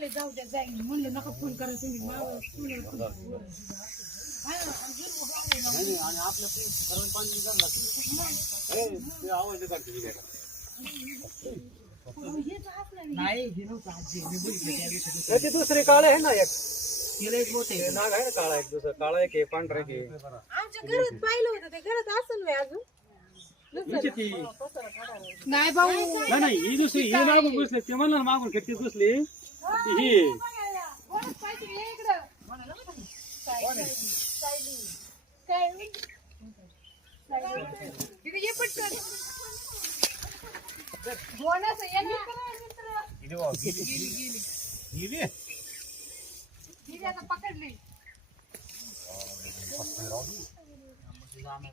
म्हणले जाऊ द्या जाईल म्हणले नका फोन करा तुम्ही आणि आपलं पाणी आवडलं का नाही ते दुसरे काळे आहे ना एक मोठे नाग आहे ना काळा एक दुसरा काळा एक पांढरा एक आमच्या घरात पाहिलं होतं ते घरात असेल नाही अजून नाही भाऊ नाही ही दुसरी ही मागून घुसले ते म्हणलं मागून खेळती घुसली ही पकडली